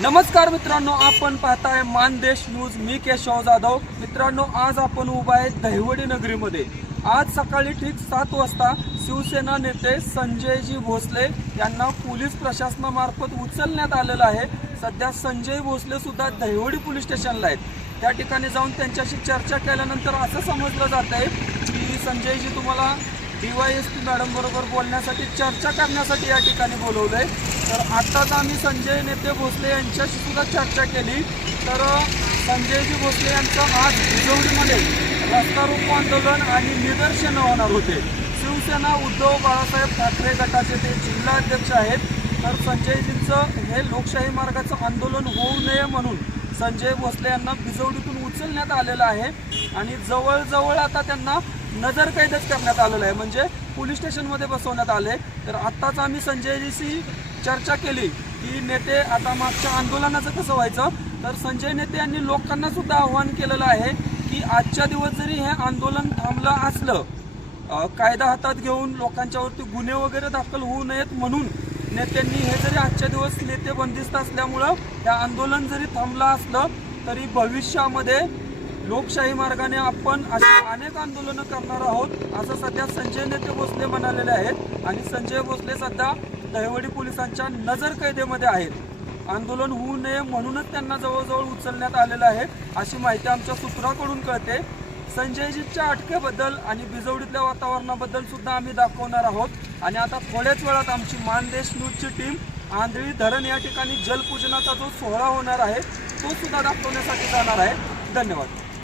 नमस्कार मित्रांनो आपण पाहताय मानदेश न्यूज मी केशव जाधव. मित्रांनो आज आपण उभा आहे दहिवडी नगरीमध्ये. आज सकाळी ठीक सात वाजता शिवसेना नेते संजयजी भोसले यांना पोलीस प्रशासनामार्फत उचलण्यात आलेलं आहे. सध्या संजय भोसले सुद्धा दहिवडी पोलीस स्टेशनला आहेत. त्या ठिकाणी जाऊन त्यांच्याशी चर्चा केल्यानंतर असं समजलं जात आहे की संजयजी तुम्हाला डीवायएसपी मॅडम बरोबर बोलण्यासाठी चर्चा करण्यासाठी या ठिकाणी बोलवलंय. तर आत्ताच आम्ही संजय नेते भोसले यांच्याशी सुद्धा चर्चा केली. तर संजयजी भोसले यांचं आज भिजवडीमध्ये रस्ता रोको आंदोलन आणि निदर्शनं होणार होते. शिवसेना उद्धव बाळासाहेब ठाकरे गटाचे ते जिल्हाध्यक्ष आहेत. तर संजयजींचं हे लोकशाही मार्गाचं आंदोलन होऊ नये म्हणून संजय भोसले यांना भिजवणीतून उचलण्यात आलेलं आहे. आणि जवळजवळ आता त्यांना नजर कैदच करण्यात आलेलं आहे. म्हणजे पोलीस स्टेशनमध्ये बसवण्यात आले. तर आत्ताच आम्ही संजयजीशी चर्चा केली की नेते आता मागच्या आंदोलनाचं कसं व्हायचं? तर संजय नेते यांनी लोकांना सुद्धा आव्हान केलेलं आहे की आजच्या दिवस जरी हे आंदोलन थांबलं असलं कायदा हातात घेऊन लोकांच्यावरती गुन्हे वगैरे दाखल होऊ नयेत म्हणून नेत्यांनी हे जरी आजच्या दिवस नेते बंदिस्त असल्यामुळं हे आंदोलन जरी थांबलं असलं तरी भविष्यामध्ये लोकशाही मार्गाने आपण अशी अनेक आंदोलनं करणार आहोत असं सध्या संजय नेते भोसले म्हणालेले आहेत. आणि संजय भोसले सध्या दहिवडी पोलिसांच्या नजर कैदेमध्ये आहेत. आंदोलन होऊ नये म्हणूनच त्यांना जवळजवळ उचलण्यात आलेलं आहे अशी माहिती आमच्या सूत्राकडून कळते. संजयजीच्या अटकेबद्दल आणि बिजवडीतल्या वातावरणाबद्दल सुद्धा आम्ही दाखवणार आहोत. आणि आता थोड्याच वेळात आमची मानदेश न्यूजची टीम आंधळी धरण या ठिकाणी जलपूजनाचा जो सोहळा होणार आहे तो सुद्धा दाखवण्यासाठी जाणार आहे. धन्यवाद.